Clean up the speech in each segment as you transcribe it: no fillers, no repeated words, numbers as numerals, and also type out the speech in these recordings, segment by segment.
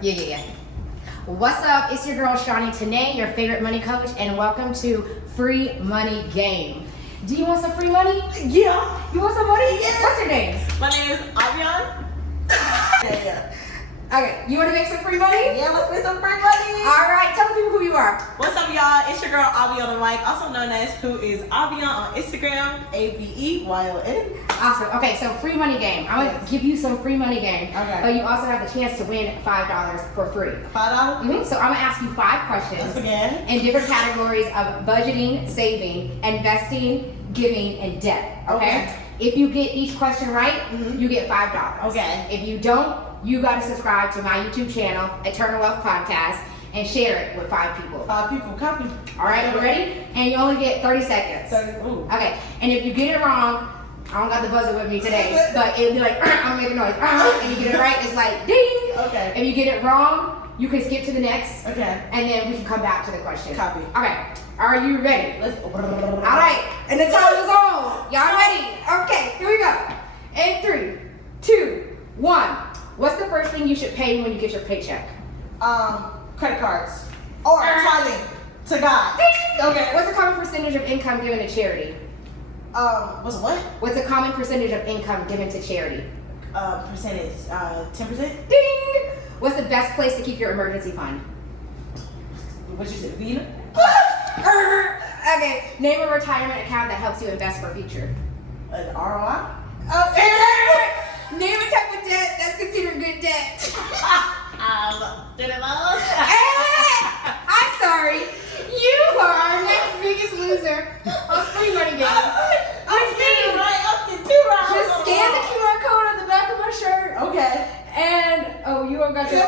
Yeah. What's up? It's your girl Shawnee Tanae, your favorite money coach, and welcome to Free Money Game. Do you want some free money? Yeah. You want some money? Yeah. What's your name? My name is Avion. Yeah. Okay, you want to make some free money? Yeah, let's make some free money. All right, tell the people who you are. What's up, y'all? It's your girl Avi on the mic, also known as Who is Avion on Instagram, AVEYON. Awesome. Okay, so free money game. I'm going to give you some free money game. Okay. But you also have the chance to win $5 for free. $5? So I'm going to ask you 5 questions. Once again. In different categories of budgeting, saving, investing, giving, and debt. Okay? If you get each question right, you get $5. Okay. If you don't, you got to subscribe to my YouTube channel, Eternal Wealth Podcast, and share it with 5 people. 5 people, copy. All right, you ready? And you only get 30 seconds. Ooh. Okay, and if you get it wrong, I don't got the buzzer with me today, but it'll be like, I'm gonna make a noise. And you get it right, it's like, ding. Okay. If you get it wrong, you can skip to the next. Okay. And then we can come back to the question. Copy. Okay, are you ready? Let's. All right, and the time is on. Y'all ready? Okay, here we go. In 3, 2, 1. What's the first thing you should pay when you get your paycheck? Credit cards. Or tithing to God. Okay, what's the common percentage of income given to charity? What's what? What's a common percentage of income given to charity? Percentage. 10%? Ding! What's the best place to keep your emergency fund? What you said, Vina? Okay, name a retirement account that helps you invest for future. An ROI? Name a type of debt that's considered good debt. Student I'm sorry. You are our next biggest loser of free money game. Just scan the QR code on the back of my shirt. Okay. And you don't got your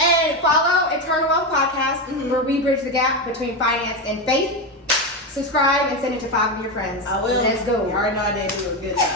and follow Eternal Wealth Podcast, where we bridge the gap between finance and faith. Subscribe and send it to 5 of your friends. I will. Let's go. You already know I didn't do a good job.